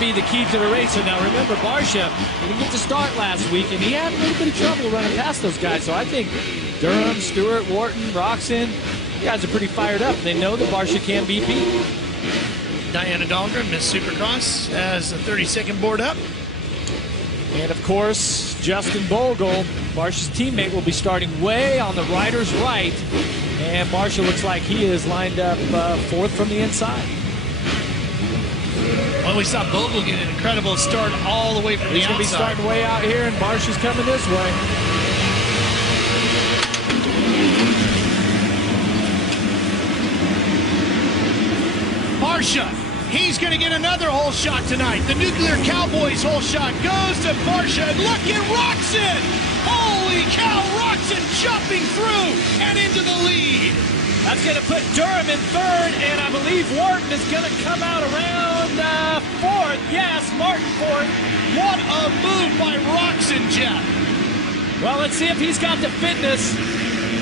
be the key to the race. So now remember, Barsha didn't get to start last week, and he had a little bit of trouble running past those guys. So I think Durham, Stewart, Wharton, Roxon, you guys are pretty fired up. They know that Barsha can be beat. Diana Dahlgren, Miss Supercross, has the 32nd board up. And of course, Justin Bogle, Barsha's teammate, will be starting way on the rider's right. And Barsha looks like he is lined up fourth from the inside. Well, we saw Bogle get an incredible start all the way from the outside. He's going to be starting way out here, and Barsha's coming this way. Barsha, he's going to get another hole shot tonight. The Nuclear Cowboys hole shot goes to Barsha. And look at Roxon! Holy cow, Roxon jumping through and into the lead. That's going to put Durham in third, and I believe Wharton is going to come out around fourth. Yes, Martin fourth. What a move by Roxon, Jeff. Well, let's see if he's got the fitness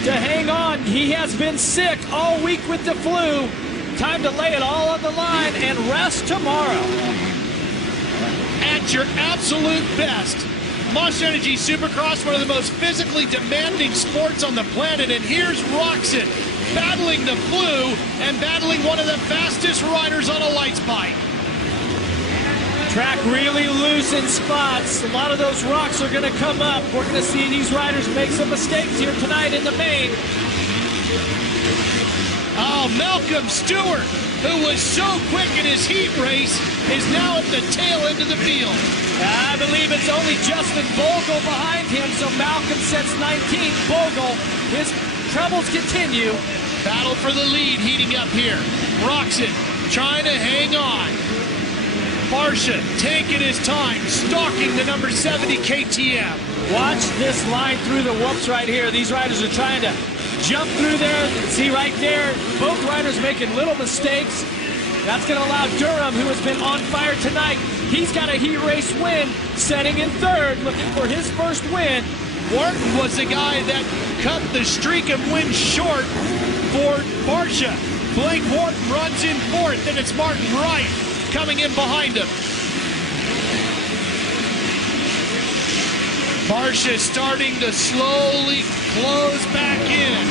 to hang on. He has been sick all week with the flu. Time to lay it all on the line and rest tomorrow. At your absolute best. Monster Energy Supercross, one of the most physically demanding sports on the planet. And here's Roxon battling the flu and battling one of the fastest riders on a lights bike. Track really loose in spots. A lot of those rocks are going to come up. We're going to see these riders make some mistakes here tonight in the main. Oh, Malcolm Stewart, who was so quick in his heat race, is now at the tail end of the field. I believe it's only Justin Bogle behind him, so Malcolm sets 19th. Bogle, his troubles continue. Battle for the lead heating up here. Roxon trying to hang on. Barsha taking his time, stalking the number 70 KTM. Watch this line through the whoops right here. These riders are trying to jump through there. See right there, both riders making little mistakes. That's going to allow Durham, who has been on fire tonight. He's got a heat race win, setting in third, looking for his first win. Wharton was the guy that cut the streak of wins short for Barsha. Blake Wharton runs in fourth, and it's Martin Wright coming in behind him. Barsha starting to slowly close back in.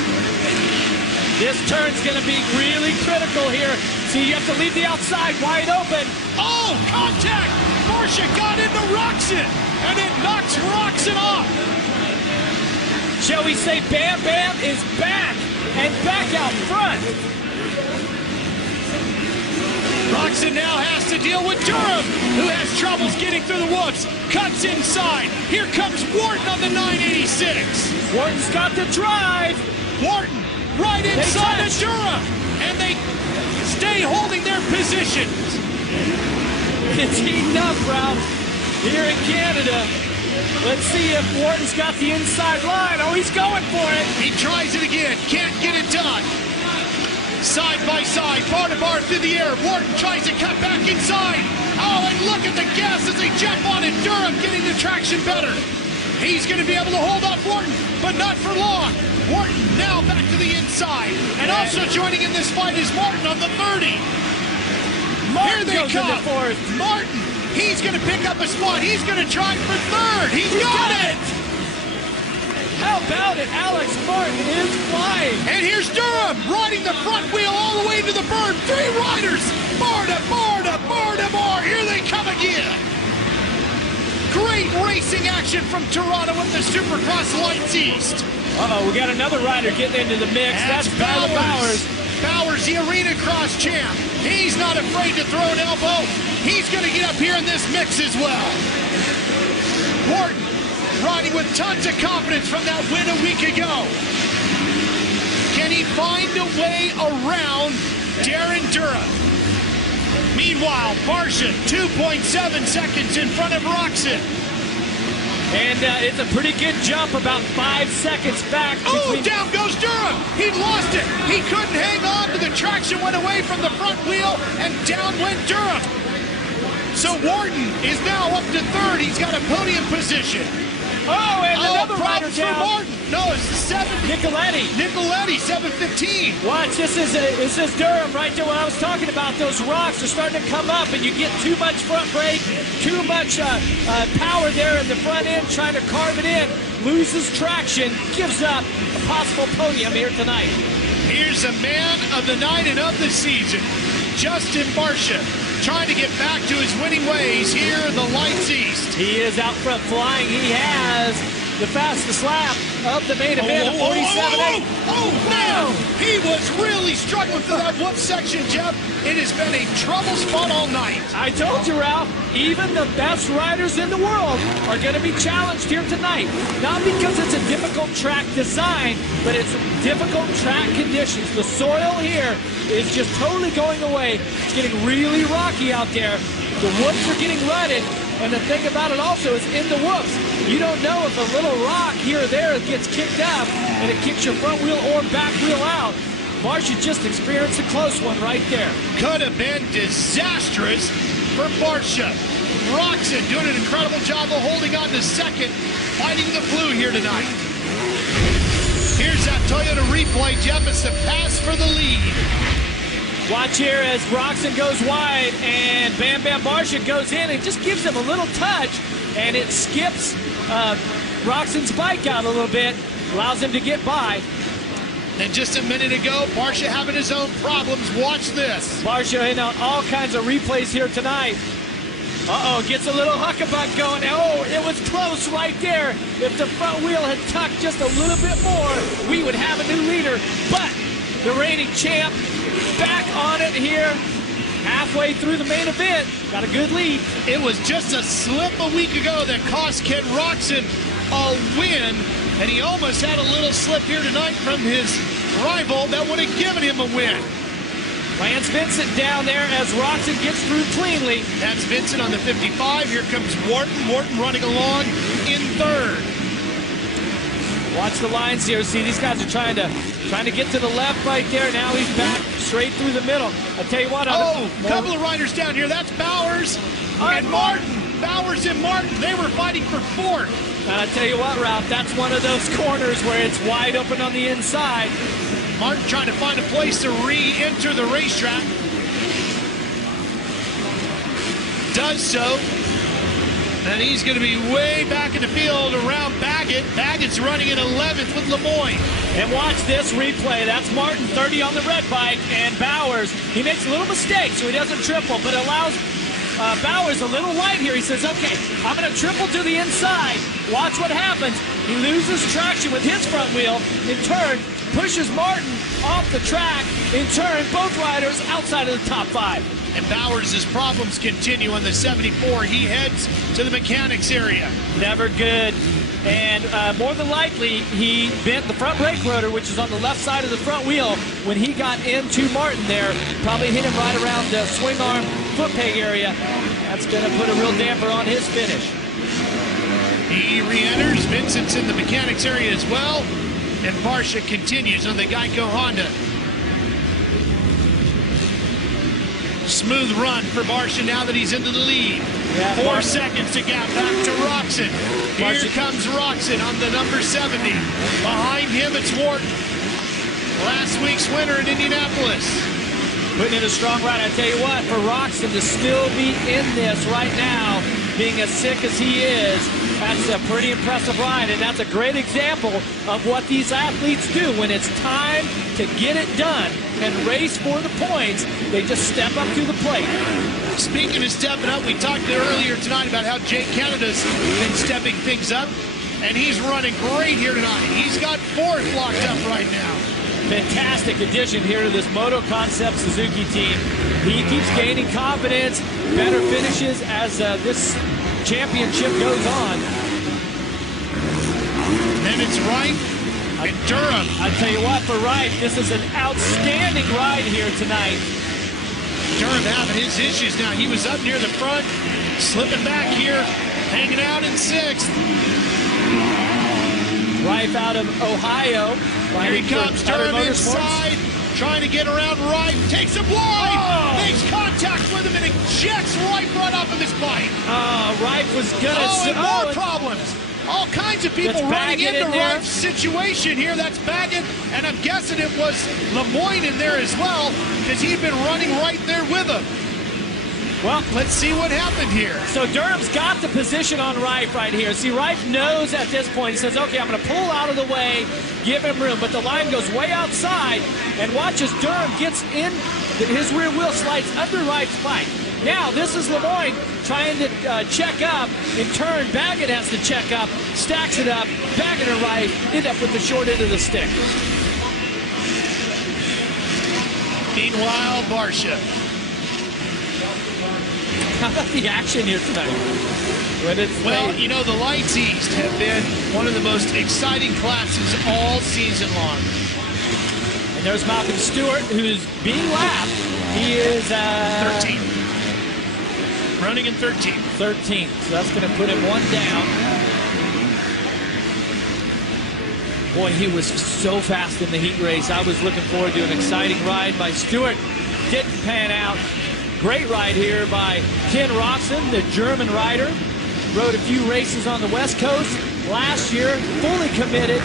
This turn's going to be really critical here. See, you have to leave the outside wide open. Oh, contact! Barsha got into Roxon, and it knocks Roxon off. Shall we say Bam Bam is back, and back out front. Roxon now has to deal with Durham, who has troubles getting through the woods. Cuts inside. Here comes Wharton on the 986. Wharton's got the drive. Wharton right inside of Durham, and they stay holding their positions. It's heating up, Ralph, here in Canada. Let's see if Wharton's got the inside line. Oh, he's going for it. He tries it again. Can't get it done. Side by side, bar to bar through the air. Wharton tries to cut back inside. Oh, and look at the gas as they jump on it. Durham getting the traction better. He's going to be able to hold off Wharton, but not for long. Wharton now back to the inside. And also joining in this fight is Martin on the 30. Martin Here they goes come. into fourth. Martin, he's going to pick up a spot. He's going to try for third. He's got it. How about it? Alex Martin is flying. And here's Durham riding the front wheel all the way to the berm. Three riders. Bar to bar to bar to bar. Here they come again. Great racing action from Toronto with the Supercross Lights East. Uh-oh, we got another rider getting into the mix. That's Bowers. Bowers, the Arena Cross champ. He's not afraid to throw an elbow. He's going to get up here in this mix as well. Wharton riding with tons of confidence from that win a week ago. Can he find a way around Darren Durham? Meanwhile, Barsha, 2.7 seconds in front of Roxon. And it's a pretty good jump, about 5 seconds back. Oh, down goes Durham. He lost it. He couldn't hang on to the traction, went away from the front wheel, and down went Durham. So Wharton is now up to third. He's got a podium position. Oh, and another rider problems down. for Martin. No, it's 70. Nicoletti, 715. Watch, this is Durham right there. When I was talking about those rocks are starting to come up, and you get too much front brake, too much power there in the front end, trying to carve it in, loses traction, gives up a possible podium here tonight. Here's a man of the night and of the season, Justin Barcia, trying to get back to his winning ways here in the Lights East. He is out front flying. He has the fastest lap of the main event, 47.8. Oh, man! He was really struggling through that whoop section, Jeff. It has been a trouble spot all night. I told you, Ralph, even the best riders in the world are going to be challenged here tonight. Not because it's a difficult track design, but it's difficult track conditions. The soil here is just totally going away. It's getting really rocky out there. The whoops are getting rutted. And the thing about it also is in the whoops, you don't know if a little rock here or there gets kicked up and it kicks your front wheel or back wheel out. Barcia just experienced a close one right there. Could have been disastrous for Barcia. Roczen doing an incredible job of holding on to second, fighting the blue here tonight. Here's that Toyota replay, Jeff. It's the pass for the lead. Watch here as Roczen goes wide and Bam Bam Barcia goes in and just gives him a little touch, and it skips Roczen's bike out a little bit, allows him to get by. And just a minute ago, Barcia having his own problems. Watch this. Barcia in all kinds of replays here tonight. Uh-oh, gets a little huckabuck going. Oh, it was close right there. If the front wheel had tucked just a little bit more, we would have a new leader. But the reigning champ back on it here, halfway through the main event. Got a good lead. It was just a slip a week ago that cost Ken Roczen a win, and he almost had a little slip here tonight from his rival that would have given him a win. Lance Vincent down there as Roczen gets through cleanly. That's Vincent on the 55. Here comes Wharton. Wharton running along in third. Watch the lines here. See, these guys are trying to get to the left right there. Now he's back straight through the middle. I'll tell you what. A couple of riders down here. That's Bowers and Martin. Bowers and Martin, they were fighting for fourth. And I'll tell you what, Ralph, that's one of those corners where it's wide open on the inside. Martin trying to find a place to re-enter the racetrack. Does so. And he's going to be way back in the field around Baggett. Baggett's running in 11th with Lemoyne. And watch this replay. That's Martin, 30 on the red bike, and Bowers. He makes a little mistake, so he doesn't triple, but allows Bowers a little light here. He says, okay, I'm going to triple to the inside. Watch what happens. He loses traction with his front wheel. In turn, pushes Martin off the track. In turn, both riders outside of the top 5. And Bowers' problems continue on the 74. He heads to the mechanics area. Never good. And more than likely, he bent the front brake rotor, which is on the left side of the front wheel, when he got into Martin there. Probably hit him right around the swing arm foot peg area. That's going to put a real damper on his finish. He re-enters. Vincent's in the mechanics area as well. And Barcia continues on the Geico Honda. Smooth run for Barcia now that he's into the lead. Yeah, 4 seconds to gap back to Roczen. Here comes Roczen on the number 70. Behind him, it's Wharton. Last week's winner in Indianapolis. Putting in a strong ride. I tell you what, for Roczen to still be in this right now, being as sick as he is, that's a pretty impressive ride, and that's a great example of what these athletes do. When it's time to get it done and race for the points, they just step up to the plate. Speaking of stepping up, we talked earlier tonight about how Jake Canada's been stepping things up, and he's running great here tonight. He's got fourth locked up right now. Fantastic addition here to this Moto Concept Suzuki team. He keeps gaining confidence, better finishes as this championship goes on. Then it's Wright and Durham. I tell you what, for Wright, this is an outstanding ride here tonight. Durham having his issues now. He was up near the front, slipping back here, hanging out in 6th. Wright out of Ohio. Here he comes, Durham inside, trying to get around Wright. Takes him wide, makes contact with him, and ejects Wright right off of his bike. Wright was gonna... and more problems. All kinds of people running into Rife's situation here. That's Baggett, and I'm guessing it was Lemoyne in there as well, because he'd been running right there with him. Well, let's see what happened here. So Durham's got the position on Rife right here. See, Rife knows at this point, he says, okay, I'm going to pull out of the way, give him room, but the line goes way outside, and watch as Durham gets in, his rear wheel slides under Rife's bike. Now, this is Lemoyne trying to check up. In turn, Baggett has to check up, stacks it up. Baggett and Rife end up with the short end of the stick. Meanwhile, Barcia. How about the action here tonight? Well, you know, the Lights East have been one of the most exciting classes all season long. And there's Malcolm Stewart, who's being lapped. He is 13th. Running in 13th. 13th, so that's going to put him one down. Boy, he was so fast in the heat race. I was looking forward to an exciting ride by Stewart. Didn't pan out. Great ride here by Ken Roczen, the German rider. Rode a few races on the West Coast last year. Fully committed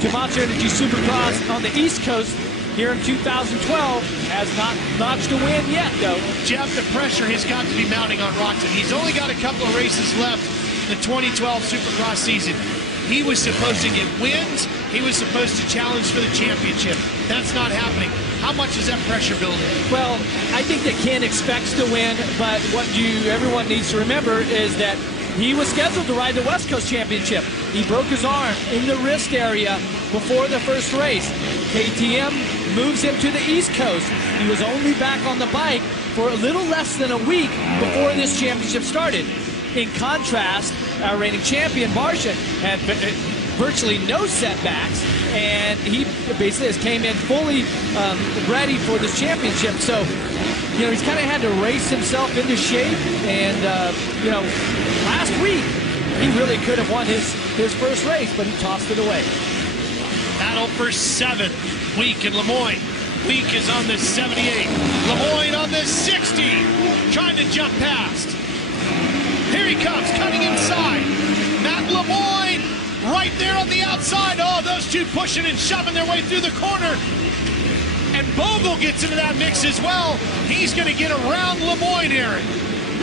to Monster Energy Supercross on the East Coast here in 2012. Has not notched a win yet, though. Jeff, the pressure has got to be mounting on Roczen. He's only got a couple of races left in the 2012 Supercross season. He was supposed to get wins. He was supposed to challenge for the championship. That's not happening. How much is that pressure building? Well, I think that Ken expects to win, but what everyone needs to remember is that he was scheduled to ride the West Coast Championship. He broke his arm in the wrist area before the first race. KTM moves him to the East Coast. He was only back on the bike for a little less than a week before this championship started. In contrast, our reigning champion, Barcia, had virtually no setbacks, and he basically came in fully ready for this championship. So, you know, he's kind of had to race himself into shape, and, you know, last week, he really could have won his first race, but he tossed it away. Battle for 7th. Week in Lemoyne. Week is on the 78. Lemoyne on the 60. Trying to jump past. Here he comes, cutting inside. Matt Lemoyne right there on the outside. Oh, those two pushing and shoving their way through the corner. And Bogle gets into that mix as well. He's going to get around Lemoyne, Aaron.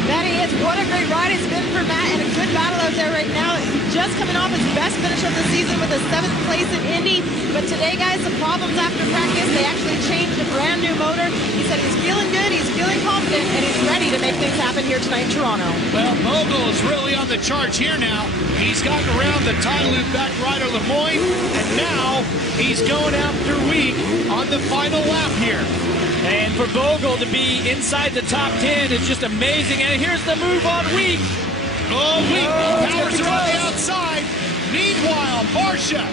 That he is. What a great ride it's been for Matt, and a good battle out there right now. Just coming off his best finish of the season with a 7th place in Indy. But today, guys, the problems after practice, they actually changed a brand new motor. He said he's feeling good, he's feeling confident, and he's ready to make things happen here tonight in Toronto. Well, Bogle is really on the charge here now. He's gotten around the title loop back rider Lemoyne, and now he's going after Week on the final lap here. And for Bogle to be inside the top 10 is just amazing. And here's the move on Week. Oh, Week powers are on the outside. Meanwhile, Barcia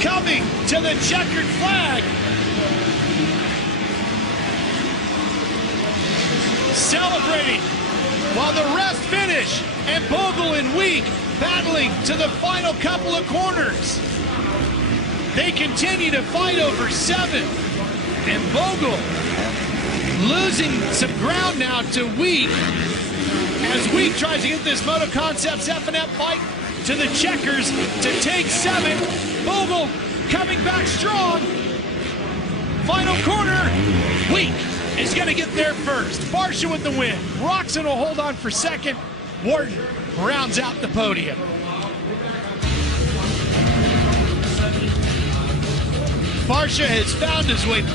coming to the checkered flag. Celebrating while the rest finish. And Bogle and Week battling to the final couple of corners. They continue to fight over 7. And Bogle losing some ground now to Week as Week tries to get this Moto Concepts F&F bike to the checkers to take 7. Bogle coming back strong. Final corner. Week is going to get there first. Barcia with the win. Roczen will hold on for 2nd. Wharton rounds out the podium. Barcia has found his way back.